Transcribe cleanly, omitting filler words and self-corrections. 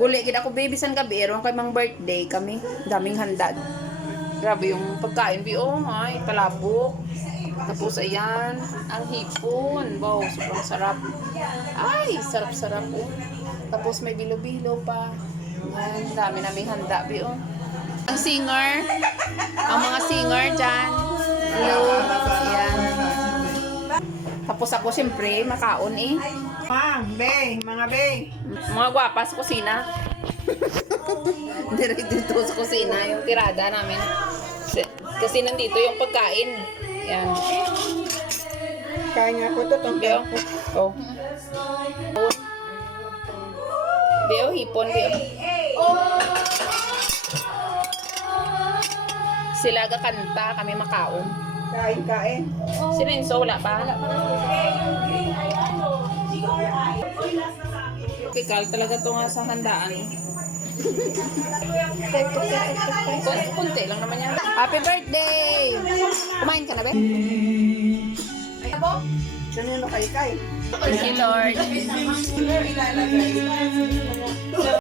Uli, gid ako baby san gabi, eron kay mang birthday kami. Daming handa. Grabe yung pagkain, biong ay palabok. Tapos ayan, ang hipon. Wow, sobrang sarap. Ay, sarap-sarap oh. Tapos may bilo-bilo pa. Ayan, dami naming handa, biong. Ang singer, ang mga singer dyan. Hello. Ayan. Tapos ako siyempre, makaon eh. Mga bay. Mga gwapa sa kusina. Direct dito sa kusina, yung tirada namin. Kasi nandito yung pagkain. Yan. Kain nga po ito, itong Bio. Oh. Bio, hipon, bio. Sila gakanta, kami makaon. Kain. Si Renzo, wala pa. Pikal talaga to nga sa handaan. Kunti lang naman yan. Happy birthday! Kumain ka na, be? Kanino kay Kay? Thank you, Lord.